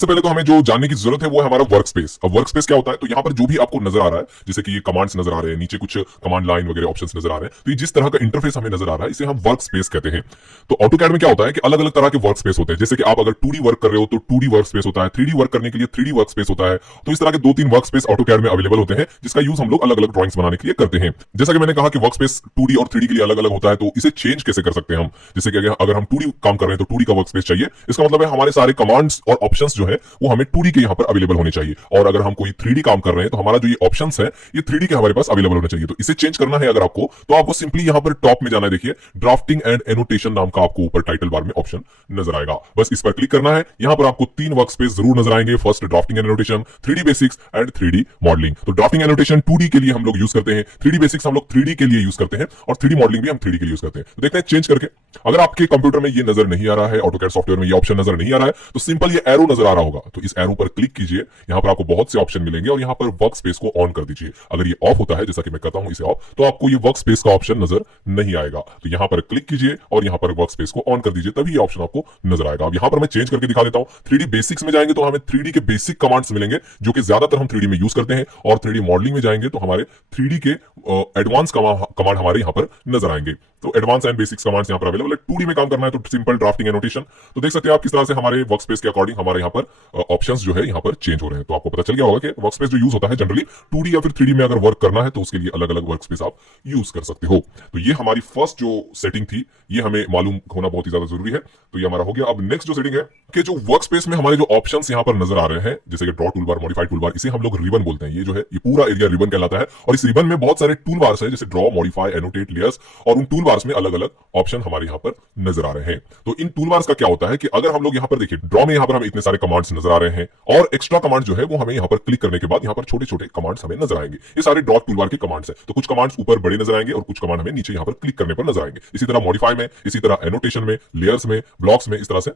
सबसे पहले तो हमें जो जानने की जरूरत है वो है हमारा वर्क स्पेस। अब वर्क स्पेस क्या होता है, तो यहाँ पर जो भी आपको नजर आ रहा है, जैसे कि ये कमांड्स नजर आ रहे हैं, नीचे कुछ कमांड लाइन वगैरह ऑप्शंस नजर आ रहे हैं, तो ये जिस तरह का इंटरफेस हमें नजर आ रहा है इसे हम वर्क स्पेस कहते हैं। तो ऑटोकैड में क्या होता है कि अलग अलग तरह के वर्क स्पेस होते हैं। जैसे कि आप अगर 2D वर्क कर रहे हो तो 2D वर्क स्पेस होता है, 3D वर्क करने के लिए 3D वर्क स्पेस होता है। तो इस तरह के 2-3 वर्क स्पेस ऑटोकैड में अवेलेबल होते हैं, जिसका यूज हम लोग अलग अलग ड्राइंग्स बनाने के लिए करते हैं। जैसा कि मैंने कहा कि वर्क स्पेस 2D और 3D के लिए अलग अलग होता है, तो इसे चेंज कैसे कर सकते हैं हम। जैसे कि अगर हम 2D काम कर रहे हैं तो 2D का वर्क स्पेस चाहिए, इसका मतलब है हमारे सारे कमांड्स और ऑप्शंस जो है वो हमें 2D के यहाँ पर अवेलेबल होने चाहिए। और अगर हम कोई 3D काम कर रहे हैं तो हमारा जो ये ऑप्शंस है ये 3D के हमारे पास अवेलेबल होने चाहिए। तो इसे चेंज करना है अगर आपको, तो आपको सिंपली यहाँ पर टॉप में जाना है। देखिए ड्राफ्टिंग एंड एनोटेशन नाम का आपको ऊपर टाइटल बार में ऑप्शन नजर आएगा, बस इस पर क्लिक करना है। यहाँ पर आपको 3 वर्क स्पेस जरूर नजर आएंगे। First drafting and annotation, 3D basics and 3D modelling. तो ड्राफ्टिंग एनोटेशन 2D के लिए हम लोग यूज करते हैं, 3D बेसिक्स हम लोग 3D के लिए यूज करते हैं, और 3D मॉडलिंग भी हम 3D के लिए यूज करते हैं। तो देखते हैं चेंज करके। अगर आपके कंप्यूटर में ये नजर नहीं आ रहा है, ऑटोकैड सॉफ्टवेयर में ये ऑप्शन नजर नहीं आ रहा है, तो सिंपल ये एरो नजर आ रहा होगा, तो इस एरो पर क्लिक कीजिए। यहाँ पर आपको बहुत से ऑप्शन मिलेंगे और यहाँ पर वर्क स्पेस को ऑन कर दीजिए। अगर ये ऑफ होता है, जैसा कि मैं करता हूं इसे ऑफ, तो आपको ये वर्क स्पेस का ऑप्शन नजर नहीं आएगा। तो यहाँ पर क्लिक कीजिए और यहाँ पर वर्क स्पेस को ऑन कर दीजिए, तभी ये ऑप्शन आपको नजर आएगा। अब यहाँ पर मैं चेंज करके दिखा देता हूं। 3D बेसिक्स में जाएंगे तो हमें 3D के बेसिक कमांड्स मिलेंगे, जो कि ज्यादातर हम 3D में यूज करते हैं। और 3D मॉडलिंग में जाएंगे तो हमारे 3D के एडवांस कमांड हमारे यहाँ पर नजर आएंगे। तो एडवांस एंड बेसिक्स कमांड्स यहाँ पर अवेलेबल है। 2D में काम करना है तो सिंपल ड्राफ्टिंग एनोटेशन। तो देख सकते हैं आप किस तरह से हमारे वर्क स्पेस के अकॉर्डिंग हमारे यहाँ पर ऑप्शंस जो है यहाँ पर चेंज हो रहे हैं। तो आपको पता चल गया होगा कि वर्क स्पेस जो यूज होता है जनरली 2D या फिर 3D में अगर वर्क करना है तो उसके लिए अलग अलग वर्क स्पेस आप यूज कर सकते हो। तो ये हमारी फर्स्ट जो सेटिंग थी, ये हमें मालूम होना बहुत ही ज्यादा जरूरी है। तो ये हमारा हो गया। अब नेक्स्ट जो सेटिंग है कि जो वर्क स्पेस में हमारे जो ऑप्शंस यहाँ पर नजर आ रहे हैं, जैसे कि ड्रॉ टूलबार, मॉडिफाइड टूलबार, इसे हम लोग रिबन बोलते हैं। ये जो है ये पूरा एरिया रिबन कहलाता है। और इस रिबन में बहुत सारे टूल बार्स है, जैसे ड्रॉ, मॉडिफाई, एनोटेट, लेयर्स, और उन टूल बार्स में अलग अलग ऑप्शन हमारे यहाँ पर नजर आ रहे हैं। तो इन टूल बार्स का क्या होता है कि अगर हम लोग यहाँ पर देखिए ड्रॉ में यहाँ पर हमें इतने सारे कमांड्स नजर आ रहे हैं, और एक्स्ट्रा कमांड जो है वो हमें यहाँ पर क्लिक करने के बाद यहाँ पर छोटे छोटे कमांड्स हमें नजर आएंगे। ये सारे ड्रॉ टूलबार के कमांड्स है। तो कुछ कमांड्स ऊपर बड़े नजर आएंगे और कुछ कमांड हमें नीचे यहाँ पर क्लिक करने पर नजर आएंगे। इसी तरह मॉडिफाई में, इसी तरह एनोटेशन में, लेयर्स में, ब्लॉक्स में, इस तरह से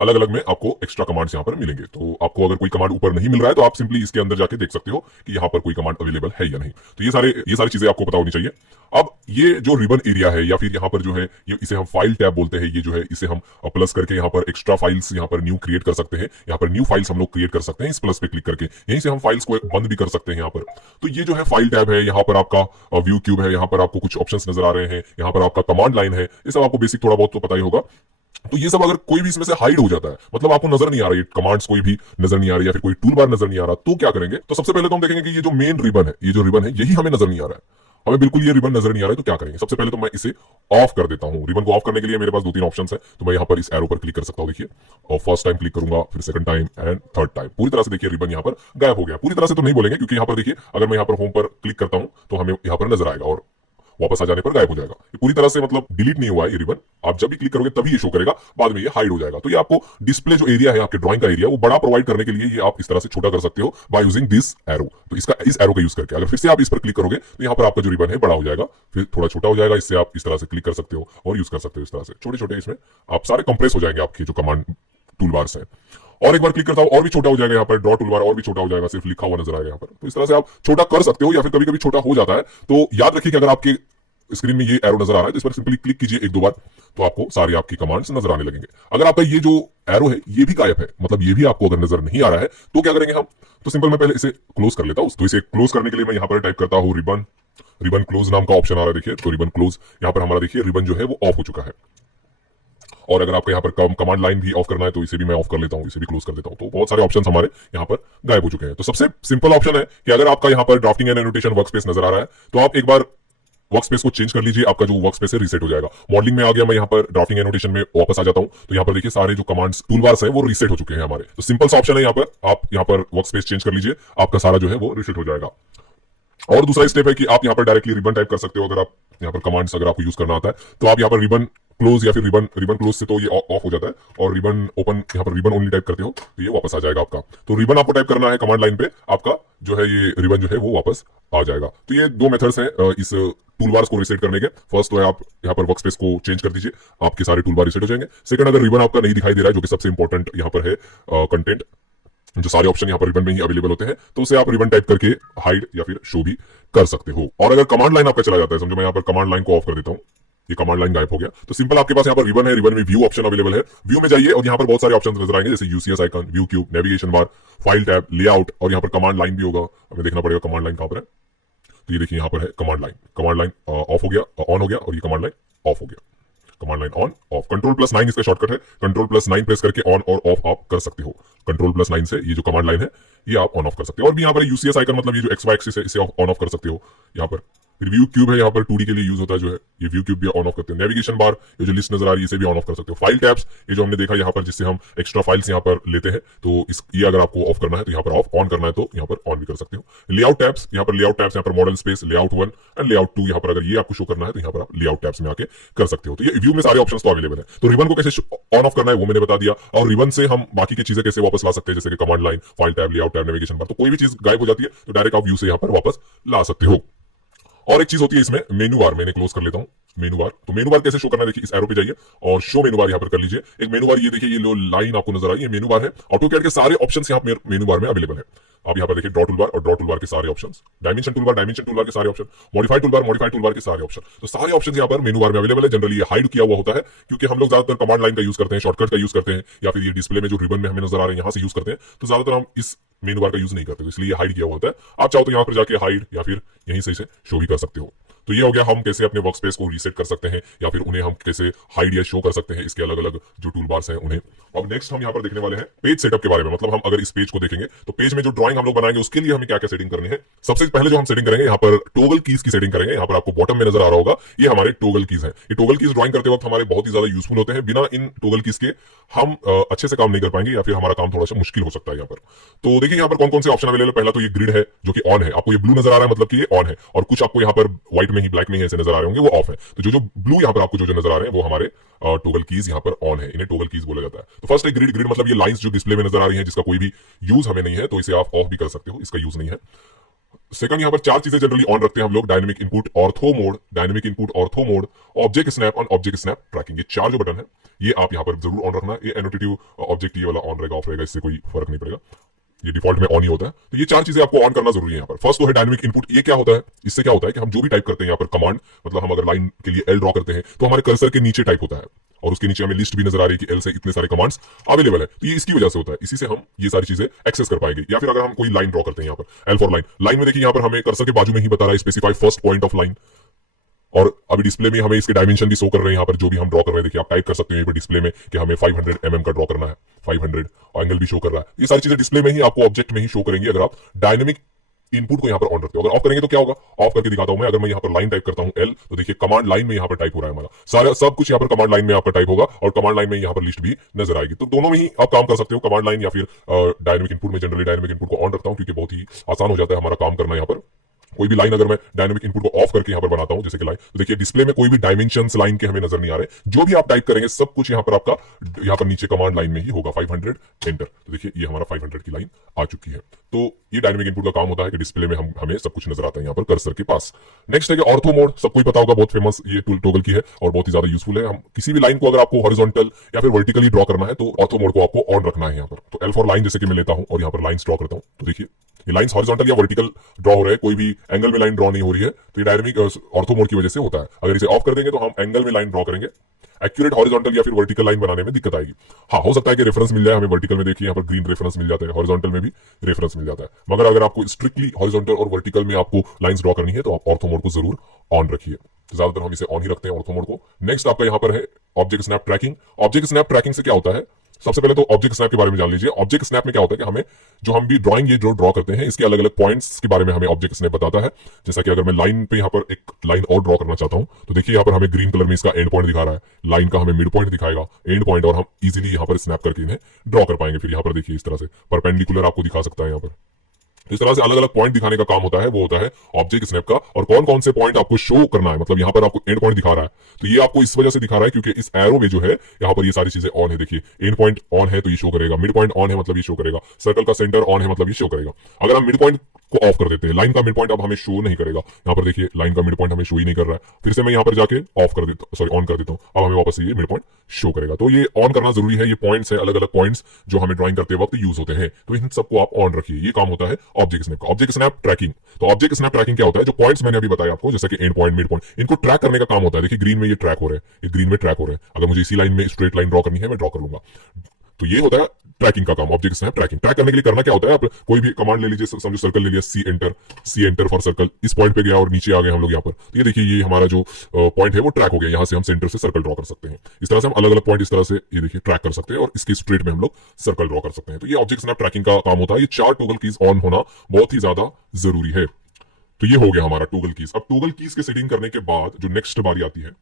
अलग अलग में आपको एक्स्ट्रा कमांड्स यहाँ पर मिलेंगे। तो आपको अगर कोई कमांड ऊपर नहीं मिल रहा है तो आप सिंपली इसके अंदर जाके देख सकते हो कि यहाँ पर कोई कमांड अवेलेबल है या नहीं। तो ये सारी चीजें आपको पता होनी चाहिए। अब ये जो रिबन एरिया है, या फिर यहाँ पर जो है ये इसे हम फाइल टैब बोलते हैं। ये जो है इसे हम प्लस करके यहाँ पर एक्स्ट्रा फाइल्स यहाँ पर न्यू क्रिएट कर सकते हैं। यहाँ पर न्यू फाइल्स हम लोग क्रिएट कर सकते हैं इस प्लस पे क्लिक करके। यहीं से हम फाइल्स को बंद भी कर सकते हैं यहाँ पर। तो ये जो है फाइल टैब है, यहाँ पर आपका व्यू क्यूब है, यहाँ पर आपको कुछ ऑप्शंस नजर आ रहे हैं, यहाँ पर आपका कमांड लाइन है। ये सब आपको बेसिक थोड़ा बहुत तो पता ही होगा। तो ये सब अगर कोई भी इसमें से हाइड हो जाता है, मतलब आपको नजर नहीं आ रही कमांड्स, कोई भी नजर नहीं आ रही, या फिर कोई टूल बार नजर नहीं आ रहा, तो क्या करेंगे। तो सबसे पहले तो हम देखेंगे कि ये जो मेन रिबन है, ये जो रिबन है यही हमें नजर नहीं आ रहा है। हमें बिल्कुल ये रिबन नजर नहीं आ रहा है। तो क्या करेंगे, सबसे पहले तो मैं इसे ऑफ कर देता हूं। रिबन को ऑफ करने के लिए मेरे पास 2-3 ऑप्शंस है। तो मैं यहाँ पर इस एरो पर क्लिक कर सकता हूं। देखिए, और फर्स्ट टाइम क्लिक करूंगा, फिर second time and third time. पूरी तरह से देखिए रिबन यहाँ पर गायब हो गया। पूरी तरह से तो नहीं बोलेंगे, क्योंकि यहाँ पर देखिए अगर मैं यहाँ पर होम पर क्लिक करता हूं तो हमें यहाँ पर नजर आएगा, और वापस आ जाने पर गायब हो जाएगा। ये पूरी तरह से मतलब डिलीट नहीं हुआ है ये रिबन। आप जब भी क्लिक करोगे तभी ये शो करेगा, बाद में ये हाइड हो जाएगा। तो ये आपको डिस्प्ले जो एरिया है आपके ड्राइंग का एरिया, वो बड़ा प्रोवाइड करने के लिए ये आप इस तरह से छोटा कर सकते हो बाय यूजिंग दिस एरो। तो इस एरो का यूज करके अगर फिर से आप इस पर क्लिक करोगे तो यहाँ पर आपका जो रिबन है बड़ा हो जाएगा, फिर थोड़ा छोटा हो जाएगा। इससे आप इस तरह से क्लिक कर सकते हो और यूज कर सकते हो। इस तरह से छोटे छोटे इसमें आप सारे कंप्रेस हो जाएंगे आपके जो कमांड टूल बार्स है। और एक बार क्लिक करता हूं और भी छोटा हो जाएगा, यहाँ पर ड्रॉ टूलबार और भी छोटा हो जाएगा, सिर्फ लिखा हुआ नजर आएगा यहाँ पर। तो इस तरह से आप छोटा कर सकते हो, या फिर कभी कभी छोटा हो जाता है। तो याद रखिए कि अगर आपके स्क्रीन में ये एरो नजर आ रहा है तो इस पर सिंपली क्लिक कीजिए 1-2 बार, तो आपको सारे आपकी कमांड्स नजर आने लगेंगे। अगर आपका ये जो एरो है ये भी गायब है, मतलब ये भी आपको अगर नजर नहीं आ रहा है, तो क्या करेंगे हम। तो सिंपल मैं पहले इसे क्लोज कर लेता हूं। तो इसे क्लोज करने के लिए मैं यहाँ पर टाइप करता हूं रिबन क्लोज नाम का ऑप्शन आ रहा है। देखिए, तो रिबन क्लोज यहाँ पर हमारा देखिए रिबन जो है वो ऑफ हो चुका है। और अगर आपको यहाँ पर कमांड लाइन भी ऑफ करना है तो इसे भी मैं ऑफ कर लेता हूँ, इसे भी क्लोज कर देता हूँ। तो बहुत सारे ऑप्शंस हमारे यहाँ पर गायब हो चुके हैं। तो सबसे सिंपल ऑप्शन है कि अगर आपका यहाँ पर drafting and annotation work space नजर आ रहा है तो आप एक बार वर्क स्पेस को चेंज कर लीजिए। आपका जो वर्क स्पेस है रीसेट हो जाएगा। मॉडलिंग में आ गया, मैं यहाँ पर ड्राफ्टिंग एनोटेशन में वापस आ जाता हूँ। तो यहाँ पर देखिए सारे जो कमांड्स टूलबार्स है वो रीसेट हो चुके हैं हमारे। तो सिंपल सा ऑप्शन है यहाँ पर, आप यहाँ पर वर्क स्पेस चेंज कर लीजिए, आपका सारा जो है वो रीसेट हो जाएगा। और दूसरा स्टेप है कि आप यहाँ पर डायरेक्टली रिबन टाइप कर सकते हो। अगर आप यहाँ पर कमांड्स अगर आपको यूज करना आता है तो आप यहाँ पर रिबन क्लोज या फिर रिबन क्लोज से तो ये ऑफ हो जाता है, और रिबन ओपन यहाँ पर रिबन ओनली टाइप करते हो तो ये वापस आ जाएगा आपका। तो रिबन आपको टाइप करना है कमांड लाइन पे, आपका जो है ये रिबन जो है वो वापस आ जाएगा। तो ये 2 मेथड्स हैं इस टूलबार्स को रिसेट करने के। फर्स्ट तो है आप यहाँ पर वर्क स्पेस को चेंज कर दीजिए, आपके सारे टूलबार रिसेट हो जाएंगे। सेकंड, अगर रिबन आपका नहीं दिखाई दे रहा है, जो कि सबसे इंपॉर्टेंट यहाँ पर है कंटेंट, जो सारे ऑप्शन यहाँ पर रिबन में ही अवेलेबल होते हैं, तो उसे आप रिबन टाइप करके हाइड या फिर शो भी कर सकते हो। और अगर कमांड लाइन आपका चला जाता है, समझो मैं यहाँ पर कमांड लाइन को ऑफ कर देता हूँ, ये कमांड लाइन गायब हो गया। तो सिंपल आपके पास यहाँ पर रिबन है, रिबन में व्यू ऑप्शन अवेलेबल है। व्यू में जाइए और यहाँ पर बहुत सारे ऑप्शन नजर आएंगे, जैसे UCS icon, view cube, navigation bar, file tab, layout, और यहाँ पर कमांड लाइन भी होगा। हमें देखना पड़ेगा कमांड लाइन कहाँ पर है। तो ये देखिए यहाँ पर है command line. Command line of हो गया, ऑन हो गया, और ये कमांड लाइन ऑफ हो गया। कमांड लाइन ऑन ऑफ, कंट्रोल+9 इसका शॉर्टकट है। कंट्रोल+9 प्रेस करके ऑन और ऑफ आप कर सकते हो। कंट्रोल+9 से ये जो कमांड लाइन है ये आप ऑन ऑफ कर सकते हो। और भी यहाँ पर यूसीएस आइकन, मतलब ये जो एक्स वाई एक्सिस है, इसे ऑन ऑफ कर सकते हो यहाँ पर। फिर व्यू क्यूब है, यहाँ पर 2D के लिए यूज होता है जो है, ये व्यू क्यूब भी ऑन ऑफ करते हो। नेविगेशन बार, ये जो लिस्ट नजर आ रही है, इसे भी ऑन ऑफ कर सकते हो। फाइल टैब्स, ये जो हमने देखा यहाँ पर, जिससे हम एक्स्ट्रा फाइल्स यहाँ पर लेते हैं, तो ये अगर आपको ऑफ करना है तो यहाँ पर ऑफ, ऑन करना है तो यहाँ पर ऑन भी कर सकते हो। लेआउट टैब्स, यहाँ पर लेआउट टैब्स, यहाँ पर model space, layout 1 and layout 2, यहाँ पर अगर ये आपको शो करना है तो यहाँ पर आप लेआउट टैब्स में आके कर सकते हो। तो ये व्यू में सारे ऑप्शन तो अवेलेबल है। तो रिबन को कैसे ऑन ऑफ करना है वो मैंने बता दिया, और रिबन से हम बाकी की चीजें कैसे वापस ला सकते हैं, जैसे कि command line, file tab, layout tab, navigation bar. तो कोई भी चीज गायब हो जाती है तो डायरेक्ट आप व्यू से यहाँ पर वापस ला सकते हो। और एक चीज होती है इसमें, मेनू बार। मैंने क्लोज कर लेता हूं मेनू बार। तो मेनू बार कैसे शो करना है, देखिए इस एरो पे जाइए और शो मेनू बार यहाँ पर कर लीजिए। एक मेनू बार, ये देखिए, ये लो लाइन आपको नजर आ रही है, मेनू बार है। ऑटोकैड के सारे ऑप्शंस यहाँ मेनू बार में अवेलेबल है। आप यहाँ पर देखिए ड्रॉ टूलबार, और ड्रॉ टूलबार के सारे ऑप्शंस, डायमेंशन टूलबार के सारे ऑप्शन, मॉडिफाई टूलबार के सारे ऑप्शन। तो सारे ऑप्शन यहाँ पर मेनू बार में अवेलेबल है। जनरली ये हाइड किया हुआ होता है, क्योंकि हम लोग ज्यादातर कमांड लाइन का यूज करते हैं, शॉर्टकट का यूज करते हैं, या फिर ये डिस्प्ले में जो रिबन में हमें नजर आ रहे हैं यहाँ से यूज करते हैं। तो ज्यादातर हम इस मेनू बार का यूज नहीं करते, इसलिए हाइड किया हुआ होता है। आप चाहो तो यहाँ पर जाके हाइड या फिर यहीं से इसे शो भी कर सकते हो। तो ये हो गया हम कैसे अपने वर्क स्पेस को रीसेट कर सकते हैं, या फिर उन्हें हम कैसे हाइड या शो कर सकते हैं, इसके अलग अलग जो टूल बार्स हैं उन्हें। अब नेक्स्ट हम यहाँ पर देखने वाले हैं पेज सेटअप के बारे में। मतलब हम अगर इस पेज को देखेंगे तो पेज में जो ड्राइंग हम लोग बनाएंगे उसके लिए हमें क्या क्या सेटिंग करनी है। सबसे पहले जो हम सेटिंग करेंगे, यहाँ पर टोगल कीज की सेटिंग करेंगे। यहाँ पर आपको बॉटम में नजर आ रहा होगा, ये हमारे टोगल कीज हैं। ये टोगल कीज ड्राइंग करते वक्त हमारे बहुत ही ज्यादा यूजफुल होते हैं। बिना इन टोगल कीज के हम अच्छे से काम नहीं कर पाएंगे, या फिर हमारा काम थोड़ा सा मुश्किल हो सकता है यहाँ पर। तो देखिए यहाँ पर कौन कौन से ऑप्शन अवेलेबल। पहला तो ये ग्रिड है जो कि ऑन है, आपको ये ब्लू नजर आ रहा है मतलब कि ये ऑन है, और कुछ आपको यहाँ पर व्हाइट में ही, ब्लैक में ही ऐसे नजर आ रहे होंगे वो ऑफ है। तो जो ब्लू यहाँ पर आपको जो नजर आ रहे हैं वो हमारे टोगल कीज यहाँ पर ऑन है, इन्हें टोगल कीज बोला जाता है। तो फर्स्ट है ग्रिड। ग्रिड मतलब ये लाइंस जो डिस्प्ले में नजर आ रही हैं, जिसका कोई भी यूज हमें नहीं है, तो इसे आप ऑफ भी कर सकते हो, इसका यूज नहीं है। सेकंड, यहाँ पर 4 चीजें जनरली ऑन रखते हैं हम लोग, dynamic input, ortho mode, object snap और ऑब्जेक्ट स्नैप ट्रैकिंग। ये 4 जो बटन है ये आप यहाँ पर जरूर ऑन रखना है। ये एनोटेटिव ऑब्जेक्ट ये वाला ऑन रहेगा, ऑफ रहेगा, इससे कोई फर्क नहीं पड़ेगा, ये डिफॉल्ट में ऑन ही होता है। तो ये 4 चीजें आपको ऑन करना जरूरी है यहाँ पर। फर्स्ट तो है डायनेमिक इनपुट। ये क्या होता है, इससे क्या होता है कि हम जो भी टाइप करते हैं यहाँ पर कमांड, मतलब हम अगर लाइन के लिए एल ड्रॉ करते हैं तो हमारे कर्सर के नीचे टाइप होता है, और उसके नीचे हमें लिस्ट भी नजर आ रही है कि एल से इतने सारे कमांड्स अवेलेबल है। तो ये इसकी वजह से होता है, इसी से हम ये सारी चीजें एक्सेस कर पाएंगे। या फिर अगर हम कोई लाइन ड्रॉ करते हैं यहाँ पर एल फॉर लाइन में देखिए यहाँ पर हमें कर्सर के बाजू में ही बता रहा है specify first point of line, और अभी डिस्प्ले में हमें इसके डायमेंशन भी शो कर रहे हैं यहाँ पर, जो भी हम ड्रॉ कर रहे हैं। देखिए आप टाइप कर सकते हैं डिस्प्ले में कि हमें 500 mm का ड्रॉ करना है, 500 एंगल भी शो कर रहा है। ये सारी चीजें डिस्प्ले में ही आपको ऑब्जेक्ट में ही शो करेंगी अगर आप डायनेमिक इनपुट को यहाँ पर ऑन रखते हो। अगर ऑफ करेंगे तो क्या होगा, ऑफ करके दिखाता हूं मैं। अगर मैं यहाँ पर लाइन टाइप करता हूं एल, तो देखिए कमांड लाइन में यहाँ पर टाइप हो रहा है हमारा सारा सब कुछ, यहाँ पर कमांड लाइन में आपका टाइप होगा, और कमांड लाइन में यहाँ पर लिस्ट भी नजर आएगी। तो दोनों में ही आप काम कर सकते हो, कमांड लाइन या फिर डायनेमिक इनपुट में। जनरली डायनेमिक इनपुट को ऑन रखता हूं क्योंकि बहुत ही आसान हो जाता है हमारा काम करना। यहाँ पर कोई भी लाइन अगर मैं डायनेमिक इनपुट को ऑफ करके यहाँ पर बनाता हूं, जैसे कि लाइन, तो देखिए डिस्प्ले में कोई भी डायमेंशंस लाइन के हमें नजर नहीं आ रहे। जो भी आप टाइप करेंगे सब कुछ यहाँ पर आपका यहाँ पर नीचे कमांड लाइन में ही होगा। 500 एंटर, तो देखिए ये हमारा 500 की लाइन आ चुकी है। तो ये डायनेमिक इनपुट का काम होता है कि डिस्प्ले में हमें सब कुछ नजर आता है यहाँ पर कर्सर के पास। नेक्स्ट है कि ऑर्थो मोड, सबको ही पता होगा, बहुत फेमस ये टोगल की है और बहुत ही ज्यादा यूजफुल है। हम किसी भी लाइन को अगर आपको हॉरिजॉन्टल या फिर वर्टिकली ड्रॉ करना है तो ऑर्थो मोड को आपको ऑन रखना है यहाँ पर। तो एल फॉर लाइन जैसे कि मैं लेता हूं और यहाँ पर लाइन्स ड्रॉ करता हूं, तो देखिए ये लाइंस हॉरिजॉन्टल या वर्टिकल ड्रॉ हो रहे हैं, कोई भी एंगल में लाइन ड्रॉ नहीं हो रही है। तो ये डायनेमिक ऑर्थो मोड की वजह से होता है। अगर इसे ऑफ कर देंगे तो हम एंगल में लाइन ड्रॉ करेंगे, एक्यूरेट हॉरिजॉन्टल या फिर वर्टिकल लाइन बनाने में दिक्कत आएगी। हाँ, हो सकता है कि रेफरेंस मिल जाए हमें वर्टिकल में, देखिए यहाँ पर ग्रीन रेफरेंस मिल जाता है, हॉरिजॉन्टल में भी रेफरेंस मिल जाता है। मगर अगर आपको स्ट्रिक्टली हॉरिजॉन्टल और वर्टिकल में आपको लाइंस ड्रॉ करनी है तो आप ऑर्थो मोड को जरूर ऑन रखिए। तो ज्यादातर हम इसे ऑन ही रखते हैं ऑर्थो मोड को। नेक्स्ट आपका यहाँ पर है object snap tracking. Object snap tracking से क्या होता है, सबसे पहले तो ऑब्जेक्ट स्नैप के बारे में जान लीजिए। ऑब्जेक्ट स्नैप में क्या होता है कि हमें जो हम भी ड्राइंग ये जो ड्रॉ करते हैं इसके अलग अलग पॉइंट्स के बारे में हमें ऑब्जेक्ट स्नैप बताता है। जैसा कि अगर मैं लाइन पे यहाँ पर एक लाइन और ड्रॉ करना चाहता हूं तो देखिए यहाँ पर हमें ग्रीन कलर में इसका एंड पॉइंट दिखा रहा है, लाइन का हमें मिड पॉइंट दिखाएगा, एंड पॉइंट, और हम इजीली यहाँ पर स्नैप करके इन्हें ड्रॉ कर पाएंगे। फिर यहाँ पर देखिए इस तरह से परपेंडिकुलर आपको दिखा सकता है यहाँ पर। इस तरह से अलग अलग पॉइंट दिखाने का काम होता है, वो होता है ऑब्जेक्ट स्नैप का। और कौन कौन से पॉइंट आपको शो करना है, मतलब यहाँ पर आपको एंड पॉइंट दिखा रहा है तो ये आपको इस वजह से दिखा रहा है क्योंकि इस एरो में जो है यहाँ पर ये सारी चीजें ऑन है। देखिए एंड पॉइंट ऑन है तो ये शो करेगा, मिड पॉइंट ऑन है मतलब ये शो करेगा, सर्कल का सेंटर ऑन है मतलब ये शो करेगा। अगर हम मिड पॉइंट को ऑफ कर देते हैं, लाइन का मिड पॉइंट अब हमें शो नहीं करेगा। यहाँ पर देखिए लाइन का मिड पॉइंट हमें शो ही नहीं कर रहा है। फिर से मैं यहाँ पर जाके ऑफ कर देता हूँ, सॉरी ऑन कर देता हूँ, अब हमें वापस ये मिड पॉइंट शो करेगा। तो ये ऑन करना जरूरी है। ये पॉइंट्स है, अलग अलग पॉइंट्स जो हमें ड्राइंग करते वक्त यूज होते हैं, तो इन सबको आप ऑन रखिए। ये काम होता है ऑब्जेक्ट स्नैप का। ऑब्जेक्ट स्नैप ट्रैकिंग, तो ऑब्जेक्ट स्नैप ट्रैकिंग क्या होता है, जो पॉइंट्स मैंने अभी बताया आपको, जैसे कि एंड पॉइंट, मिड पॉइंट, इनको ट्रैक करने का काम होता है। देखिए ग्रीन में ये ट्रैक हो रहे हैं, ये ग्रीन में ट्रैक हो रहे हैं, अगर मुझे इसी लाइन में स्ट्रेट लाइन ड्रॉ करनी है मैं ड्रॉ कर लूंगा। तो ये होता है ट्रैकिंग का काम, ऑब्जेक्ट स्नैप ट्रैकिंग। ट्रैक करने के लिए करना क्या होता है, आप कोई भी कमांड ले लीजिए, समझो सर्कल ले लिया, सी एंटर फॉर सर्कल, इस पॉइंट पे गया और नीचे आ गए हम लोग यहाँ पर। तो ये देखिए ये हमारा जो पॉइंट है वो ट्रैक हो गया, यहाँ से हम सेंटर से सर्कल ड्रॉ कर सकते हैं। इस तरह से हम अलग अलग पॉइंट इस तरह से ये देखिए ट्रैक कर सकते हैं और इसके स्ट्रेट में हम लोग सर्कल ड्रॉ कर सकते हैं। तो ये ऑब्जेक्ट स्नैप ट्रैकिंग का काम होता है। ये 4 टॉगल कीज ऑन होना बहुत ही ज्यादा जरूरी है। तो ये हो गया हमारा टॉगल कीज। अब टॉगल कीज के सेटिंग करने के बाद जो नेक्स्ट बारी आती है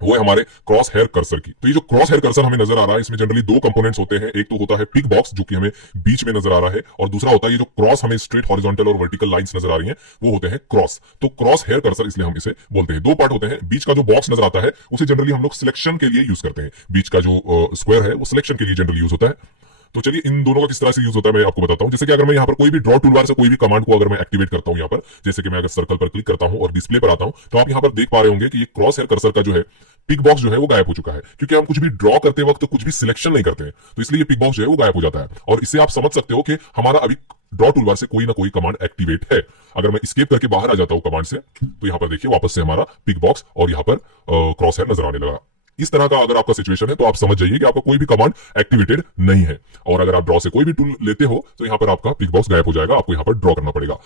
वो है हमारे क्रॉस हेयर कर्सर की। तो ये जो क्रॉस हेयर कर्सर हमें नजर आ रहा है, इसमें जनरली 2 कंपोनेंट्स होते हैं। एक तो होता है पिक बॉक्स जो कि हमें बीच में नजर आ रहा है, और दूसरा होता है ये जो क्रॉस हमें स्ट्रेट हॉरिजॉन्टल और वर्टिकल लाइंस नजर आ रही हैं, वो होते हैं क्रॉस। तो क्रॉस हेयर कर्सर इसलिए हम इसे बोलते हैं। 2 पार्ट होते हैं। बीच का जो बॉक्स नजर आता है उसे जनरली हम लोग सिलेक्शन के लिए यूज करते हैं। बीच का जो स्क्वायर है वो सिलेक्शन के लिए जनरली यूज होता है। तो चलिए इन दोनों का किस तरह से यूज होता है मैं आपको बताता हूं। जैसे कि अगर मैं यहाँ पर कोई भी ड्रॉ टूलबार से कोई भी कमांड को अगर मैं एक्टिवेट करता हूं यहाँ पर, जैसे कि मैं अगर सर्कल पर क्लिक करता हूं और डिस्प्ले पर आता हूं, तो आप यहाँ पर देख पा रहे होंगे कि ये क्रॉस हेयर कर्सर का जो है पिक बॉक्स जो है वो गायब हो चुका है, क्योंकि हम कुछ भी ड्रॉ करते वक्त कुछ भी सिलेक्शन नहीं करते हैं। तो इसलिए ये पिक बॉक्स जो है वो गायब हो जाता है, और इससे आप समझ सकते हो कि हमारा अभी ड्रॉ टूलबार से कोई ना कोई कमांड एक्टिवेट है। अगर मैं एस्केप करके बाहर आ जाता हूं कमांड से, तो यहाँ पर देखिए वापस से हमारा पिक बॉक्स और यहाँ पर क्रॉस हेयर नजर आने लगा। इस तरह का अगर आपका सिचुएशन है तो आप समझ जाइए कि आपका कोई भी कमांड एक्टिवेटेड नहीं है। और अगर आप ड्रॉ से कोई भी टूल लेते हो तो यहाँ पर आपका पिक बॉक्स गायब हो जाएगा, आपको यहाँ पर ड्रॉ करना पड़ेगा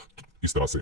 इस तरह से।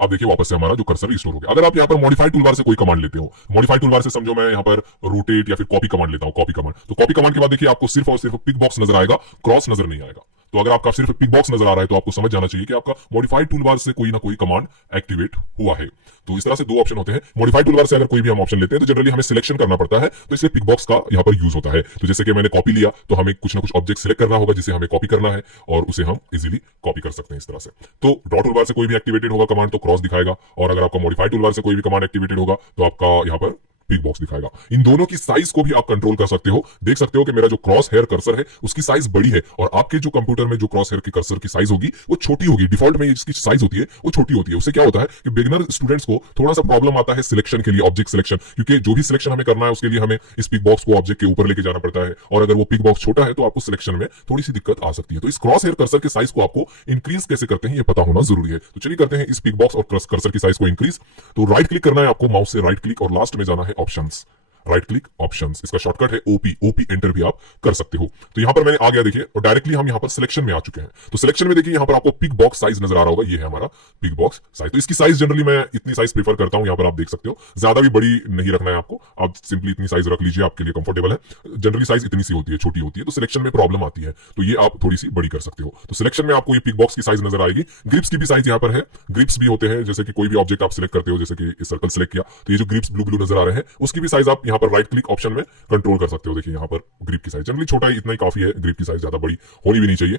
अब देखिए वापस से हमारा जो कर्सर रिस्टोर हो गया। अगर आप यहाँ पर मॉडिफाइड टूलबार से कोई कमांड लेते हो, मॉडिफाइड टूलबार से समझो मैं यहाँ पर रोटेट या फिर कॉपी कमांड लेता हूँ, कॉपी कमांड, तो कॉपी कमांड के बाद देखिए आपको सिर्फ और सिर्फ पिक बॉक्स नजर आएगा, क्रॉस नजर नहीं आएगा। तो अगर आपका सिर्फ पिक बॉक्स नजर आ रहा है तो आपको समझ जाना चाहिए कि आपका मॉडिफाइड टूलबार से कोई ना कोई कमांड एक्टिवेट हुआ है। तो इस तरह से 2 ऑप्शन होते हैं। मॉडिफाइड टूलबार से अगर कोई भी हम ऑप्शन लेते हैं तो जनरली हमें सिलेक्शन करना पड़ता है, तो इसलिए पिक बॉक्स का यहाँ पर यूज होता है। तो जैसे कि मैंने कॉपी लिया तो हमें कुछ ना कुछ ऑब्जेक्ट सिलेक्ट करना होगा जिसे हमें कॉपी करना है, और उसे हम इजीली कॉपी कर सकते हैं इस तरह से। तो ड्रॉ टूलबार से कोई भी एक्टिवेटेड होगा कमांड तो क्रॉस दिखाएगा, और अगर आपका मॉडिफाइड टूलबार से कोई भी कमांड एक्टिवेटेड होगा तो आपका यहाँ पर पिक बॉक्स दिखाएगा। इन दोनों की साइज को भी आप कंट्रोल कर सकते हो। देख सकते हो कि मेरा जो क्रॉस हेयर कर्सर है उसकी साइज बड़ी है, और आपके जो कंप्यूटर में जो क्रॉस हेयर की कर्सर की साइज होगी वो छोटी होगी। डिफॉल्ट में जिसकी साइज होती है वो छोटी होती है। उससे क्या होता है कि बिगिनर स्टूडेंट्स को थोड़ा सा प्रॉब्लम आता है सिलेक्शन के लिए, ऑब्जेक्ट सिलेक्शन, क्योंकि जो भी सिलेक्शन हमें करना है उसके लिए हमें इस पिक बॉक्स को ऑब्जेक्ट के ऊपर लेके जाना पड़ता है, और अगर वो पिक बॉक्स छोटा है तो आपको सिलेक्शन में थोड़ी सी दिक्कत आ सकती है। तो इस क्रॉस हेयर कर्सर के साइज को आपको इंक्रीज कैसे करते हैं ये पता होना जरूरी है। तो चलिए करते हैं इस पिक बॉक्स और कर्सर की साइज को इंक्रीज। तो राइट क्लिक करना है आपको, माउस से राइट क्लिक, और लास्ट में जाना है ऑप्शंस, राइट क्लिक ऑप्शंस, इसका शॉर्टकट है ओपी, ओपी एंटर भी आप कर सकते हो। तो यहां पर मैंने आ गया देखिए, और डायरेक्टली हम यहां पर सिलेक्शन में आ चुके हैं। तो सिलेक्शन में देखिए यहां पर आपको पिक बॉक्स साइज नजर आ रहा होगा, ये है हमारा पिक बॉक्स साइज। तो इसकी साइज जनरली मैं इतनी साइज प्रीफर करता हूं, यहां पर आप देख सकते हो, ज्यादा भी बड़ी नहीं रखना है आपको, आप सिंपली इतनी साइज रख लीजिए, आपके लिए कंफर्टेबल है। जनरली साइज इतनी सी होती है, छोटी होती है, तो सिलेक्शन में प्रॉब्लम आती है, तो ये आप थोड़ी सी बड़ी कर सकते हो। तो सिलेक्शन में आपको ये पिक बॉक्स की साइज नजर आएगी। ग्रिप्स की भी साइज यहां पर है, ग्रिप्स भी होते हैं, जैसे कि कोई भी ऑब्जेक्ट आप सिलेक्ट करते हो, जैसे कि सर्कल सिलेक्ट किया तो ये जो ग्रिप्स ब्लू ब्लू नजर आ रहे हैं उसकी भी साइज आप यहां पर राइट क्लिक ऑप्शन में कंट्रोल कर सकते हो। देखिए यहां पर ग्रिप की साइज जनरली छोटा ही, इतना ही काफी है, ग्रिप की साइज ज्यादा बड़ी होनी भी नहीं चाहिए।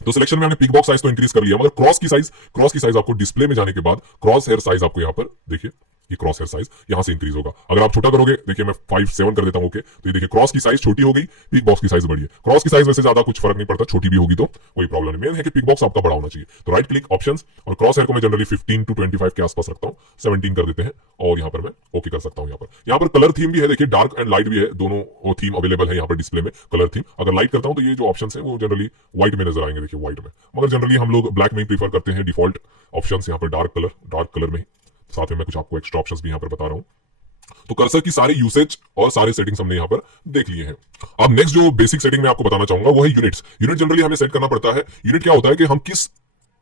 तो सिलेक्शन में हमने पिक बॉक्स साइज तो इंक्रीज कर लिया, मगर क्रॉस की साइज आपको डिस्प्ले में जाने के बाद क्रॉस हेयर साइज आपको यहां पर देखिए ये क्रॉस हेयर साइज यहां से इंक्रीज होगा। अगर आप छोटा करोगे, देखिए मैं 5-7 कर देता हूं, ओके, तो ये देखिए क्रॉस की साइज छोटी हो गई, पिक बॉक्स की साइज बड़ी है। क्रॉस की साइज वैसे ज्यादा कुछ फर्क नहीं पड़ता, छोटी भी होगी तो कोई प्रॉब्लम नहीं। मेन है कि पिक बॉक्स आपका बड़ा होना चाहिए। तो राइट क्लिक ऑप्शंस, और क्रॉस हेयर को मैं जनरली 15 to 25 के आसपास रखता हूं, 17 कर देते हैं, और यहां पर मैं ओके कर सकता हूं। यहां पर कलर थीम भी है, देखिए डार्क एंड लाइट भी है, दोनों थीम अवेलेबल है यहां पर डिस्प्ले में। कलर थीम अगर लाइट करता हूं तो ये जो ऑप्शन है वो जनरली व्हाइट में नजर आएंगे, देखिए व्हाइट में, मगर जनरली हम लोग ब्लैक में ही प्रीफर करते हैं। डिफॉल्ट ऑप्शन यहाँ पर डार्क कलर में ही, साथ में मैं कुछ आपको एक्स्ट्रा ऑप्शंस भी यहां पर बता रहा हूं। तो कर्सर की सारी यूसेज और सारे सेटिंग्स हमने यहां पर देख लिए हैं। अब नेक्स्ट जो बेसिक सेटिंग मैं आपको बताना चाहूंगा वो है यूनिट्स। यूनिट जनरली हमें सेट करना पड़ता है। यूनिट क्या होता है कि हम किस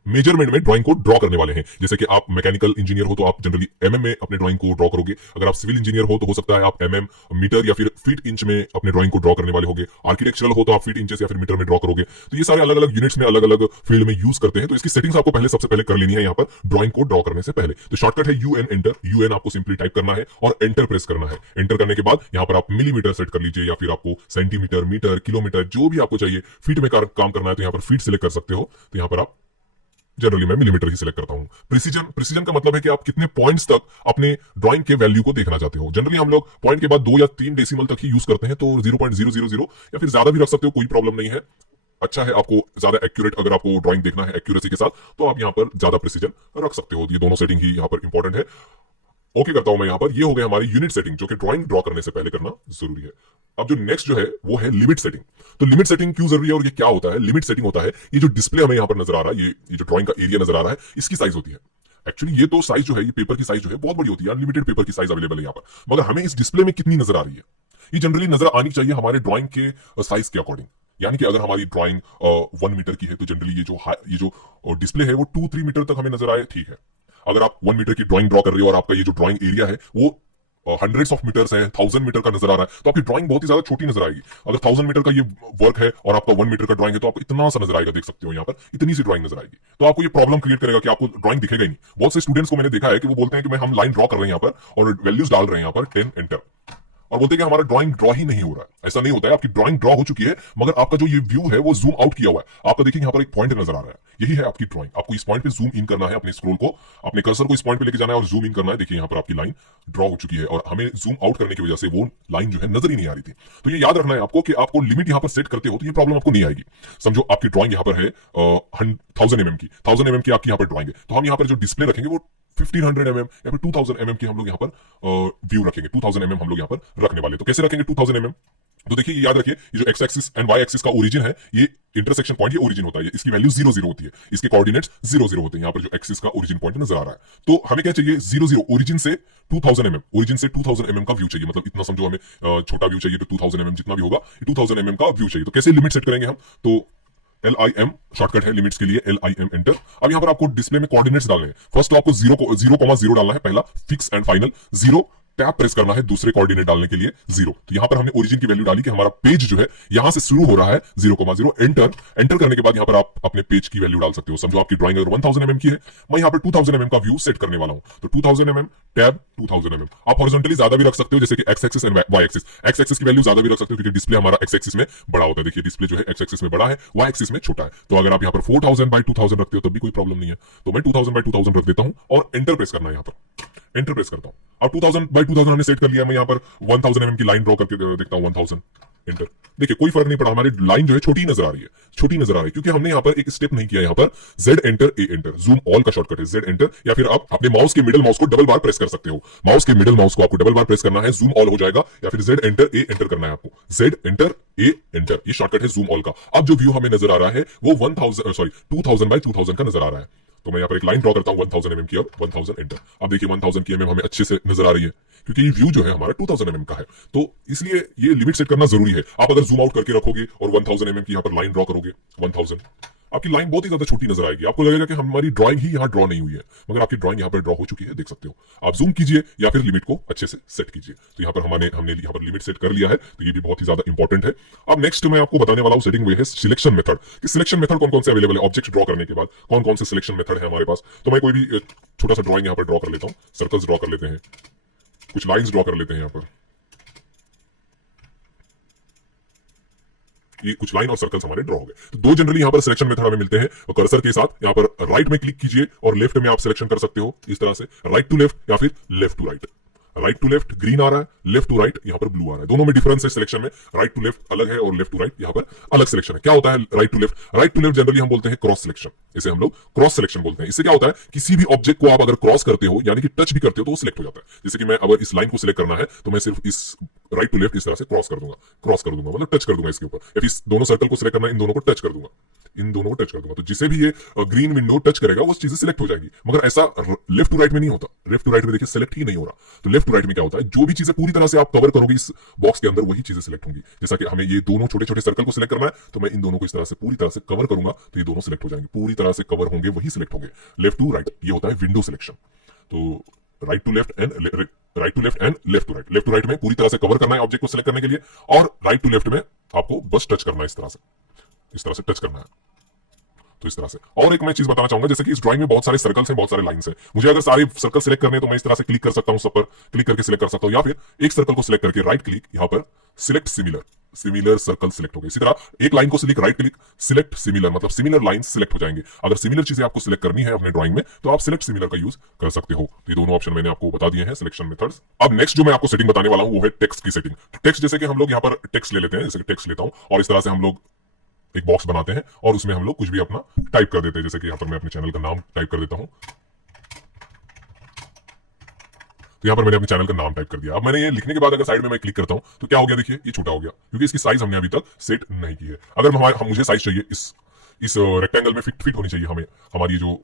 मेजरमेंट में ड्राइंग को ड्रॉ करने वाले हैं। जैसे कि आप मैकेनिकल इंजीनियर हो तो आप जनरली एमएम में अपने ड्राइंग को ड्रॉ करोगे। अगर आप सिविल इंजीनियर हो तो हो सकता है आप एमएम, मीटर या फिर फीट इंच में अपने ड्राइंग को ड्रॉ करने वाले होगे। आर्किटेक्चरल हो तो आप फीट इंचेस या फिर मीटर में ड्रॉ करोगे। तो ये सारे अलग अलग यूनिट्स में अलग अलग फील्ड में यूज करते हैं। तो इसकी सेटिंग्स आपको सबसे पहले कर लेनी है यहाँ पर ड्राइंग को ड्रॉ करने से पहले। तो शॉर्टकट है यूएन एंटर। यूएन आपको सिंपली टाइप करना है और एंटर प्रेस करना है। एंटर करने के बाद यहाँ पर आप मिलीमीटर सेट कर लीजिए, या फिर आपको सेंटीमीटर, मीटर, किलोमीटर जो भी आपको चाहिए, फीट में काम करना है तो यहाँ पर फीट सिलेक्ट कर सकते हो। तो यहाँ पर आप जनरली मैं मिलीमीटर ही सिलेक्ट करता हूं। प्रिसीजन का मतलब है कि आप कितने पॉइंट्स तक अपने ड्राइंग के वैल्यू को देखना चाहते हो। जनरली हम लोग पॉइंट के बाद 2 या 3 डेसिमल तक ही यूज करते हैं, तो 0.000 या फिर ज्यादा भी रख सकते हो, कोई प्रॉब्लम नहीं है। अच्छा है, आपको ज्यादा एक्यूरेट अगर आपको ड्राइंग देखना है एक्यूरेसी के साथ तो आप यहाँ पर ज्यादा प्रिसीजन रख सकते हो। ये दोनों सेटिंग ही यहाँ पर इंपॉर्टेंट है। ओके करता हूं मैं यहां पर। ये हो गया हमारी यूनिट सेटिंग, जो कि ड्राइंग ड्रॉ करने से पहले करना जरूरी है। अब जो नेक्स्ट जो है वो है लिमिट सेटिंग। तो लिमिट सेटिंग क्यों जरूरी है और ये क्या होता है? लिमिट सेटिंग होता है ये जो डिस्प्ले हमें यहां पर नजर आ रहा है, ये जो ड्राइंग का एरिया नजर आ रहा है, इसकी साइज होती है। एक्चुअली ये तो साइज जो है, ये पेपर की साइज जो है बहुत बड़ी होती है, अनलिमिटेड पेपर की साइज अवेलेबल है यहाँ पर। मगर हमें इस डिस्प्ले में कितनी नजर आ रही है, ये जनरली नजर आनी चाहिए हमारे ड्राइंग के साइज के अकॉर्डिंग। यानी कि अगर हमारी ड्राइंग 1 मीटर की है तो जनरली ये जो डिस्प्ले है वो 2-3 मीटर तक हमें नजर आए, ठीक है। अगर आप 1 मीटर की ड्राइंग ड्रॉ कर रहे हो और आपका ये जो ड्राइंग एरिया है वो हंड्रेड्स ऑफ मीटर्स है, 1000 मीटर का नजर आ रहा है, तो आपकी ड्राइंग बहुत ही ज्यादा छोटी नजर आएगी। अगर 1000 मीटर का ये वर्क है और आपका 1 मीटर का ड्राइंग है तो आपको इतना सा नजर आएगा, देख सकते हो यहाँ पर इतनी सी ड्राइंग नजर आएगी। तो आपको ये प्रॉब्लम क्रिएट करेगा कि आपको ड्राइंग दिखेगा ही नहीं। बहुत से स्टूडेंट्स को मैंने देखा है कि वो बोलते हैं कि मैं हम लाइन ड्रॉ कर रहे हैं यहाँ पर और वैल्यूज डाल रहे हैं यहाँ पर 10 एंटर, और बोलते हैं कि हमारा ड्राइंग ड्रॉ ही नहीं हो रहा है। ऐसा नहीं होता है, आपकी ड्राइंग ड्रॉ हो चुकी है मगर आपका जो ये व्यू है वो जूम आउट किया हुआ है। आपका देखिए यहाँ पर एक पॉइंट नजर आ रहा है, यही है आपकी ड्राइंग। आपको इस पॉइंट पे जूम इन करना है, अपने स्क्रोल को, अपने कर्सर को इस पॉइंट पे लेके जाना है और जूम इन करना है। देखिए यहाँ पर आपकी लाइन ड्रॉ हो चुकी है और हमें जूम आउट करने की वजह से वो लाइन जो है नजर ही नहीं आ रही थी। तो ये याद रखना है आपको कि आपको लिमिट यहाँ पर सेट करते हो तो ये प्रॉब्लम आपको नहीं आएगी। समझो आपकी ड्राइंग यहाँ पर है 1000 mm की, 1000 mm की आपकी यहाँ पर ड्राइंग है, तो हम यहाँ पर जो डिस्प्ले रखेंगे वो 1500 mm या फिर 2000 mm की हम लोग यहाँ पर व्यू रखेंगे। 2000 mm हम लोग यहाँ पर रखने वाले। तो कैसे रखेंगे 2000 mm? तो देखिए याद रखिए, ये जो X axis and Y axis का ओरिजिन है, ये इंटरसेक्शन पॉइंट, ये ओरिजिन होता है, इसकी वैल्यू 0 0 होती है, इसके कोऑर्डिनेट्स 0 0 होते हैं। यहाँ पर जो एक्सिस का ओरिजिन पॉइंट नजर आ रहा है, तो हमें क्या चाहिए 0 0 ओरिजिन से 2000 mm, ओरिजिन से 2000 mm का व्यू चाहिए। मतलब इतना समझो, हमें छोटा व्यू चाहिए तो 2000 mm जितना भी होगा 2000 mm का व्यू चाहिए। तो कैसे लिमिट सेट करेंगे हम? तो LIM शॉर्टकट है लिमिट्स के लिए, LIM एंटर। अब यहाँ पर आपको डिस्प्ले में कोऑर्डिनेट्स डालने हैं। फर्स्ट तो आपको 0,0 डालना है, पहला fix and final 0, tap press करना है दूसरे कोऑर्डिनेट डालने के लिए 0। तो यहां पर हमने ओरिजिन की वैल्यू डाली कि हमारा पेज जो है यहां से शुरू हो रहा है 0,0, एंटर। एंटर करने के बाद यहां पर आप अपने पेज की वैल्यू डाल सकते हो। समझो आपकी ड्राइंग अगर 1000 mm की है, मैं यहां पर 2000 mm का व्यू सेट करने वाला हूं, तो 2000 mm टैब 2000 mm। आप हॉरिजॉन्टली ज्यादा भी रख सकते हो, जैसे कि X axis and Y axis. X axis की वैल्यू ज्यादा भी रख सकते हो क्योंकि डिस्प्ले हमारा एक्स एक्सिस में बड़ा होता है। देखिए डिस्प्ले जो है एक्स एक्सिस में बड़ा है, वाई एक्सिस में छोटा है। तो अगर आप यहां पर 4000/2000 रखते हो तब भी कोई प्रॉब्लम नहीं है। तो मैं 2000/2000 रख देता हूं और एंटर प्रेस करना है। यहां पर एंटर प्रेस करता हूं। अब 2000/2000 हमने सेट कर लिया। मैं यहां पर 1000 mm की लाइन ड्रॉ करके देखता हूं, 1000 एंटर। देखिए कोई फर्क नहीं पड़ा, हमारी लाइन जो है छोटी नजर आ रही है, छोटी नजर आ रही है क्योंकि हमने यहां पर एक स्टेप नहीं किया। यहां पर Z enter A enter, zoom all का शॉर्टकट है Z एंटर, या फिर आप अपने माउस के मिडिल माउस को डबल बार प्रेस कर सकते हो। माउस के मिडिल माउस को आपको डबल बार प्रेस करना है, जूम ऑल हो जाएगा, या फिर Z एंटर A एंटर करना है आपको, Z एंटर A एंटर। ये शॉर्टकट है जूम ऑल का। अब जो व्यू हमें नजर आ रहा है वो 2000/2000 का नजर आ रहा है। तो मैं यहाँ पर एक लाइन ड्रॉ करता हूँ 1000 mm की और 1000 एंटर। अब देखिए 1000 की mm हमें अच्छे से नजर आ रही है क्योंकि ये व्यू जो है हमारा 2000 mm का है। तो इसलिए ये लिमिट सेट करना जरूरी है। आप अगर जूम आउट करके रखोगे और 1000 mm की यहाँ पर लाइन ड्रॉ करोगे 1000, आपकी लाइन बहुत ही ज्यादा छोटी नजर आएगी। आपको लगेगा कि हमारी ड्राइंग ही यहाँ ड्रॉ नहीं हुई है, मगर आपकी ड्राइंग यहाँ पर ड्रॉ हो चुकी है, देख सकते हो। आप जूम कीजिए या फिर लिमिट को अच्छे से सेट कीजिए। तो यहाँ पर हमने यहाँ पर लिमिट सेट कर लिया है, तो ये भी बहुत ही ज्यादा इंपॉर्टेंट है। अब नेक्स्ट मैं आपको बताने वाला हूँ सेटिंग, वो है सिलेक्शन मेथड। कि सिलेक्शन मेथड कौन कौन से अवेलेबल है ऑब्जेक्ट ड्रॉ करने के बाद, कौन कौन से सिलेक्शन मेथड है हमारे पास। तो मैं कोई भी छोटा सा ड्रॉइंग यहाँ पर ड्रॉ कर लेता हूँ, सर्कल्स ड्रॉ कर लेते हैं, कुछ लाइन्स ड्रॉ कर लेते हैं यहाँ पर। ये कुछ लाइन और सर्कल्स हमारे ड्रॉ हो गए। तो दो जनरली यहाँ पर सिलेक्शन मेथड हमें मिलते हैं कर्सर के साथ। यहाँ पर राइट में क्लिक कीजिए और लेफ्ट में आप सिलेक्शन कर सकते हो इस तरह से, राइट टू लेफ्ट या फिर left to right. Right to left green आ रहा है, लेफ्ट टू राइट यहाँ पर ब्लू आ रहा है। दोनों में डिफरेंस है सिलेक्शन में, राइट टू लेफ्ट अलग है और लेफ्ट टू राइट यहाँ पर अलग सिलेक्शन है। क्या होता है right to left? Right to left generally हम बोलते हैं क्रॉस सिलेक्शन, इसे हम लोग क्रॉस सिलेक्शन बोलते हैं। इससे क्या होता है, किसी भी ऑब्जेक्ट को आप अगर क्रॉस करते हो यानी कि टच भी करते हो तो वो सिलेक्ट हो जाता है। जैसे कि मैं अगर इस लाइन को सिलेक्ट करना है तो मैं सिर्फ इस राइट टू लेफ्ट इस तरह से क्रॉस कर दूंगा मतलब टच कर दूंगा इसके ऊपर, या फिर दोनों सर्कल को सिलेक्ट करना है, इन दोनों को टच कर दूंगा, इन दोनों को टच कर दूंगा। तो जिसे भी ये ग्रीन विंडो टच करेगा वो चीजें सिलेक्ट हो जाएगी। मगर ऐसा लेफ्ट टू राइट में नहीं होता। लेफ्ट टू राइट में देखिए सिलेक्ट ही नहीं हो रहा। तो लेफ्ट टू राइट में क्या होता है, जो भी चीजें पूरी तरह से आप कवर करोगे इस बॉक्स के अंदर वही चीजें सिलेक्ट होंगी। जैसा कि हमें ये दोनों छोटे छोटे सर्कल को सिलेक्ट करना है, तो मैं इन दोनों को इस तरह से पूरी तरह से कवर करूंगा तो ये दोनों सिलेक्ट हो जाएंगे, पूरी तरह से कवर होंगे, वही सिलेक्ट होंगे। लेफ्ट टू राइट ये होता है विंडो सिलेक्शन। तो right to left and left to right. Left to right में पूरी तरह से कवर करना है ऑब्जेक्ट को सिलेक्ट करने के लिए, और राइट टू लेफ्ट में आपको बस टच करना है, इस तरह से टच करना है। तो इस तरह से। और एक मैं चीज बताना चाहूंगा, जैसे कि इस ड्राइंग में बहुत सारे सर्कल्स हैं, बहुत सारे लाइंस हैं। मुझे अगर सारे सर्कल सिलेक्ट करने हैं तो मैं इस तरह से क्लिक कर सकता हूं, सब पर क्लिक करके सिलेक्ट कर सकता हूं, या फिर एक सर्कल को सिलेक्ट करके राइट क्लिक यहां पर सिलेक्ट सिमिलर सर्कल सिलेक्ट हो गए। इसी तरह एक लाइन को select right click select similar, मतलब सिमिलर लाइन सिलेक्ट हो जाएंगे। अगर सिमिलर चीजें आपको सिलेक्ट करनी है अपने ड्राइंग में तो आप सिलेक्ट सिमिलर का यूज कर सकते हो। तो ये दोनों ऑप्शन मैंने आपको बता दिए हैं सिलेक्शन मेथड्स। अब नेक्स्ट जो मैं आपको सेटिंग बताने वाला हूं वो है टेक्स्ट की सेटिंग। टेक्स्ट जैसे कि हम लोग यहाँ पर टेक्स्ट ले लेते हैं, जैसे कि टेक्स्ट लेता हूं और इस तरह से हम लोग एक बॉक्स बनाते हैं और उसमें हम लोग कुछ भी अपना टाइप कर देते हैं। जैसे कि यहाँ पर मैं अपने चैनल का नाम टाइप कर देता हूं, तो यहाँ पर मैंने अपने चैनल का नाम टाइप कर दिया। अब मैंने ये लिखने के बाद अगर साइड में मैं क्लिक करता हूँ तो क्या हो गया, देखिए ये छोटा हो गया, क्योंकि इसकी साइज हमने अभी तक सेट नहीं की है। अगर मुझे साइज चाहिए इस रेक्टेंगल में फिट होनी चाहिए, हमें हमारी जो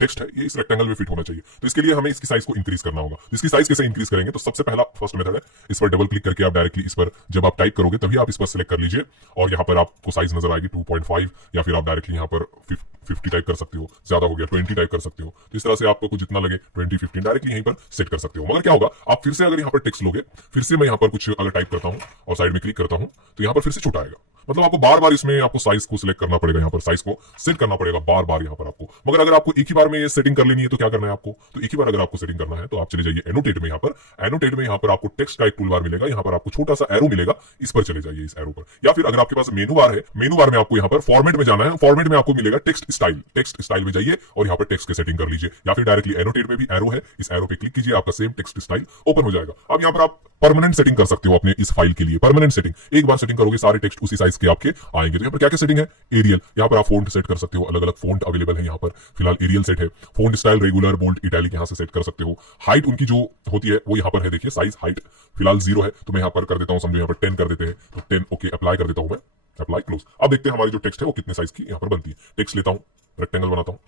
टेक्स्ट है ये इस रेक्टेंगल में फिट होना चाहिए, तो इसके लिए हमें इसकी साइज को इंक्रीज करना होगा। तो इसकी साइज कैसे इंक्रीज करेंगे, तो सबसे पहला फर्स्ट मेथड है, इस पर डबल क्लिक करके आप डायरेक्टली इस पर जब आप टाइप करोगे तभी आप इस पर सिलेक्ट कर लीजिए और यहाँ पर आपको साइज नजर आएगी 2.5, या फिर आप डायरेक्टली यहाँ पर 50 टाइप कर सकते हो, ज्यादा हो गया 20 टाइप कर सकते हो। तो इस तरह से आपको जितना लगे 20, 15 डायरेक्टली यहीं पर सेट कर सकते हो। मगर क्या होगा, आप फिर से अगर यहाँ पर टेक्स्ट लोगे, फिर से मैं यहाँ पर कुछ अगर टाइप करता हूँ और साइड में क्लिक करता हूँ तो यहाँ पर फिर से छोटा आएगा। मतलब आपको बार बार इसमें आपको साइज को सिलेक्ट करना पड़ेगा, यहाँ पर साइज को सेट करना पड़ेगा बार बार यहाँ पर आपको। मगर अगर आपको एक ही बार में ये सेटिंग कर लेनी है तो क्या करना है आपको, तो एक ही बार अगर आपको सेटिंग करना है तो आप चले जाइए एनोटेट में। यहाँ पर एनोटेट में यहाँ पर आपको टेक्स्ट का एक टूल बार मिलेगा, यहाँ पर आपको छोटा सा एरो मिलेगा, इस पर चले जाइए, इस एरो पर। या फिर अगर आपके पास मेनू बार है, मेनू बार में आपको यहाँ पर फॉर्मेट में जाना है, फॉर्मेट में आपको मिलेगा टेक्स्ट स्टाइल में जाइए और यहाँ पर टेक्स्ट की सेटिंग कर लीजिए। या फिर डायरेक्टली एनोटेट में भी एरो है, इस एरो पे क्लिक कीजिए, आपका सेम टेक्स्ट स्टाइल ओपन हो जाएगा। अब यहाँ पर आप परमानेंट सेटिंग कर सकते हो अपने इस फाइल के लिए। परमानेंट सेटिंग, एक बार सेटिंग करोगे सारे टेक्स्ट उसी साइज के आपके आएंगे। तो यहाँ पर क्या क्या सेटिंग है, एरियल, यहाँ पर आप फोंट सेट कर सकते हो, अलग अलग फोंट अवेलेबल है यहाँ पर, फिलहाल एरियल सेट है। Font style regular, bold, italic यहाँ से सेट कर सकते हो। हाइट उनकी जो होती है वो यहाँ पर है, देखिए साइज हाइट फिलहाल 0 है तो मैं यहाँ पर कर देता हूँ, समझो यहाँ पर 10 कर देते हैं, तो 10 ओके अप्लाई कर देता हूँ मैं, अप्लाई क्लोज। अब देखते हैं हमारी जो टेक्स्ट है वो कितने साइज की यहाँ पर बनती है। टेक्स्ट लेता हूँ, रेक्टेंगल बनाता हूँ,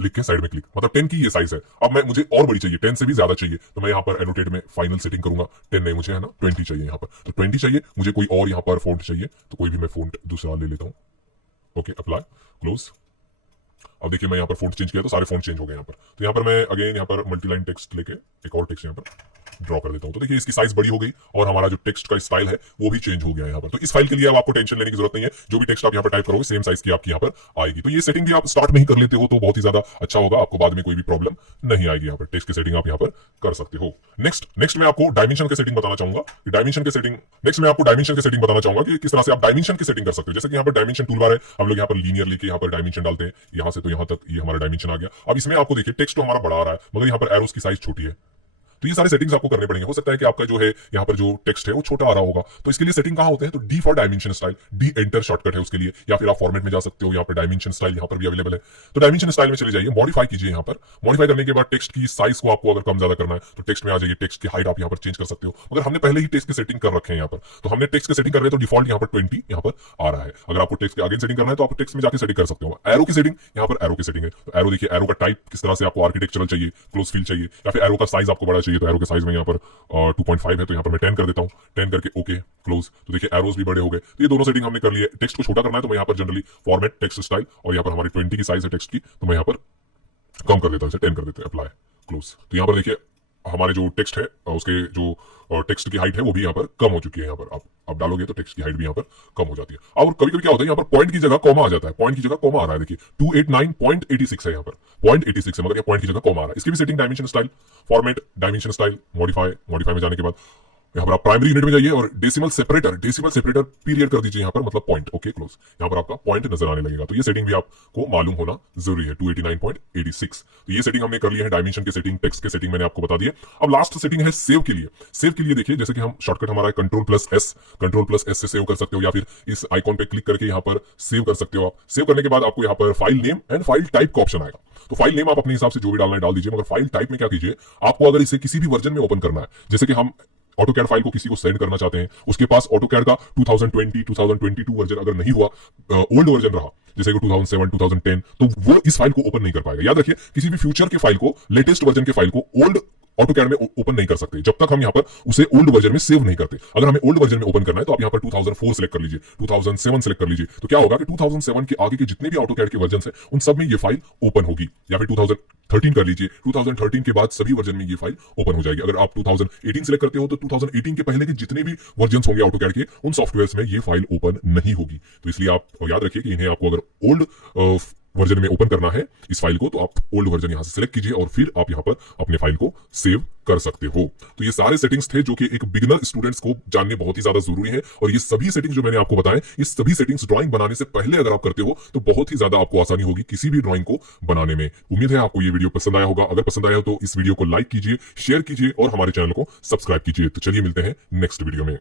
लिख के साइड में क्लिक, मतलब 10 की ये साइज है। अब मैं मुझे और बड़ी चाहिए, 10 से भी ज्यादा चाहिए, तो मैं यहाँ पर एनोटेट में फाइनल सेटिंग करूंगा। 10 नहीं, मुझे है ना 20 चाहिए यहाँ पर, तो 20 चाहिए मुझे। कोई और यहाँ पर फोंट चाहिए तो कोई भी मैं फोंट दूसरा ले लेता हूँ, ओके अप्लाई क्लोज। अब देखिए मैं यहाँ पर फोंट चेंज किया तो सारे फोंट चेंज हो गए यहाँ पर। तो यहाँ पर मैं अगेन यहाँ पर मल्टीलाइन टेक्स्ट लेके एक और टेक्स्ट यहाँ पर ड्रॉ कर देता हूं, तो देखिए इसकी साइज बड़ी हो गई और हमारा जो टेक्स्ट का स्टाइल है वो भी चेंज हो गया यहाँ पर। तो इस फाइल के लिए अब आपको टेंशन लेने की जरूरत नहीं है, जो भी टेक्स्ट आप यहाँ पर टाइप करोगे सेम साइज की आपकी यहाँ पर आएगी। तो ये सेटिंग भी आप स्टार्ट में ही कर लेते हो तो बहुत ही ज्यादा अच्छा होगा, आपको बाद में कोई भी प्रॉब्लम नहीं आएगी। यहाँ पर टेक्स्ट की सेटिंग आप यहाँ पर कर सकते हो। नेक्स्ट मैं आपको डायमेंशन की सेटिंग बताना चाहूंगा कि डायमेंशन की सेटिंग बताना चाहूंगा कि किस तरह से आप डायमेंशन की सेटिंग कर सकते हो। जैसे कि यहाँ पर डायमेंशन टूल बार है, हम लोग यहाँ पर लीनियर लेके यहाँ पर डायमेंशन डालते हैं, यहाँ से तो यहाँ तक ये हमारा डायमेंशन आ गया। अब इसमें आपको देखिए टेक्स्ट तो हमारा बड़ा आ रहा है मगर यहाँ पर एरोस की साइज छोटी है, तो ये सारे सेटिंग्स आपको करने पड़ेंगे। हो सकता है कि आपका जो है यहाँ पर जो टेक्स्ट है वो छोटा आ रहा होगा, तो इसके लिए सेटिंग कहाँ होते हैं, तो D for dimension style, D enter shortcut है उसके लिए, या फिर आप फॉर्मेट में जा सकते हो, यहाँ पर डायमेंशन स्टाइल यहाँ पर भी अवेलेबल है। तो डायमेंशन स्टाइल में चले जाइए, मॉडिफाई कीजिए। यहाँ पर मॉडिफाई करने के बाद टेक्स्ट की साइज को आपको अगर कम ज्यादा करना है तो टेक्स्ट में आ जाइए, टेक्स्ट की हाइट आप यहाँ पर चेंज कर सकते हो। अगर हमने पहले ही टेक्स्ट की सेटिंग कर रखे हैं यहाँ पर, तो हमने टेक्स्ट की सेटिंग कर रहे हैं तो डिफॉल्ट यहाँ पर 20 यहाँ पर आ रहा है। अगर आपको टेक्स्ट के आगे सेटिंग करना है तो आप टेक्स्ट में जाकर सेटिंग कर सकते हो। एरो की सेटिंग, यहाँ पर एरो की सेटिंग है, तो एरो देखिए, एरो का टाइप किस तरह से आपको आर्किटेक्चरल चाहिए, क्लोज फिल चाहिए, या फिर एरो का साइज आपको बड़ा चाहिए, तो एरो के साइज में यहाँ पर 2.5 है तो यहाँ पर मैं 10 कर देता हूँ, 10 करके ओके क्लोज। तो देखिए एरोस भी बड़े हो गए। तो ये दोनों सेटिंग हमने कर ली है। टेक्स्ट को छोटा करना है तो मैं यहाँ पर जनरली फॉर्मेट टेक्स्ट स्टाइल, और यहाँ पर हमारी 20 की साइज है टेक्स्ट की, तो मैं यहाँ पर कम कर देता हूँ, 10 कर देते हैं, अप्लाई क्लोज। तो यहाँ पर देखिए हमारे जो टेक्स्ट है उसके जो टेक्स्ट की हाइट है वो भी यहाँ पर कम हो चुकी है। यहाँ पर आप डालोगे तो टेक्स्ट की हाइट भी यहाँ पर कम हो जाती है। और कभी कभी क्या होता है, यहाँ पर पॉइंट की जगह कॉमा आ जाता है, पॉइंट की जगह कॉमा आ रहा है, देखिए 289.86 है, यहाँ पर 0.86 है मगर ये पॉइंट की जगह कॉमा आ रहा है। इसकी भी setting dimension style, format, dimension style, modify में जाने के बाद यहाँ पर आप प्राइमरी यूनिट में जाइए और डेसिमल सेपरेटर पीरियड कर दीजिए यहाँ पर, मतलब पॉइंट, ओके क्लोज। यहाँ पर आपका पॉइंट नजर आने लगेगा। तो ये सेटिंग भी आपको मालूम होना जरूरी है, 289.86। तो ये सेटिंग हमने कर ली है, डायमेंशन की सेटिंग, टेक्स्ट की सेटिंग मैंने आपको बता दी है। अब लास्ट सेटिंग है सेव के लिए। सेव के लिए देखिए, जैसे कि हम शॉर्टकट हमारा कंट्रोल प्लस एस से सेव कर सकते हो, या फिर इस आइकॉन पे क्लिक करके यहाँ पर सेव कर सकते हो। आप सेव करने के बाद आपको यहाँ पर file name and file type का ऑप्शन आएगा। तो फाइल नेम आप अपने हिसाब से जो भी डालना है डाल दीजिए, मगर फाइल टाइप में क्या कीजिए, आपको अगर इसे किसी भी वर्जन में ओपन करना है, जैसे कि हम ऑटोकैड फाइल को किसी को सेंड करना चाहते हैं, उसके पास ऑटोकैड का 2020 2022 वर्जन अगर नहीं हुआ, ओल्ड वर्जन रहा जैसे कि 2007 2010, तो वो इस फाइल को ओपन नहीं कर पाएगा। याद रखिए, किसी भी फ्यूचर के फाइल को, लेटेस्ट वर्जन के फाइल को ओल्ड ऑटोकैड में ओपन नहीं कर सकते जब तक हम यहाँ पर उसे ओल्ड वर्जन में सेव नहीं करते। अगर हमें ओल्ड वर्जन में ओपन करना है तो आप यहाँ पर 2004 सेलेक्ट कर लीजिए, 2007 सेलेक्ट कर लीजिए। तो क्या होगा कि 2007 के आगे के जितने भी ऑटोकैड के वर्जन है उन सब में ये फाइल ओपन होगी। या फिर 2013 कर लीजिए, 2013 के बाद सभी वर्जन में ये फाइल ओपन हो जाएगी। अगर आप 2018 सेलेक्ट करते हो तो 2018 के पहले के जितने भी वर्जन होंगे ऑटोकैड के, उन सॉफ्टवेयर में ये फाइल ओपन नहीं होगी। तो इसलिए आप याद रखिए कि इन्हें आपको अगर ओल्ड वर्जन में ओपन करना है इस फाइल को, तो आप ओल्ड वर्जन यहां से सिलेक्ट कीजिए और फिर आप यहां पर अपने फाइल को सेव कर सकते हो। तो ये सारे सेटिंग्स थे जो कि एक बिगिनर स्टूडेंट्स को जानने बहुत ही ज्यादा जरूरी है, और ये सभी सेटिंग्स जो मैंने आपको बताए, ये सभी सेटिंग्स ड्राइंग बनाने से पहले अगर आप करते हो तो बहुत ही ज्यादा आपको आसानी होगी किसी भी ड्राइंग को बनाने में। उम्मीद है आपको ये वीडियो पसंद आया होगा। अगर पसंद आया हो तो इस वीडियो को लाइक कीजिए, शेयर कीजिए और हमारे चैनल को सब्सक्राइब कीजिए। तो चलिए मिलते हैं नेक्स्ट वीडियो में।